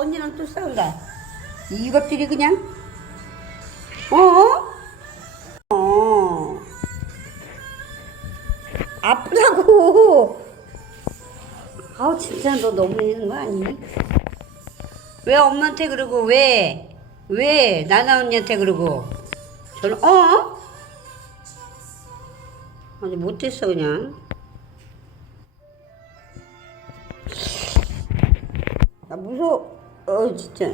언니랑 또 싸운다. 이것들이 그냥, 어? 어. 아프다고. 아우, 진짜 너 너무하는 거 아니니? 왜 엄마한테 그러고, 왜? 왜? 나나 언니한테 그러고. 저는, 어? 아주 못했어, 그냥. 나 무서워. 어, 진짜.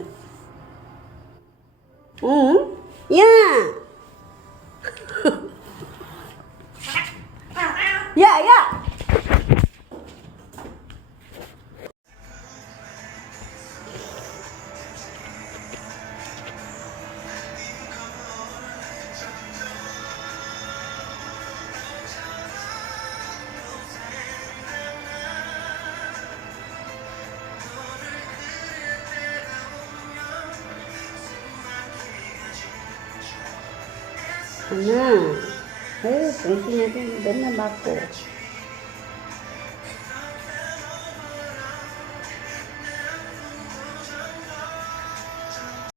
응? 야! 야, 야! 하나, 어, 정신이도 맨날 맞고.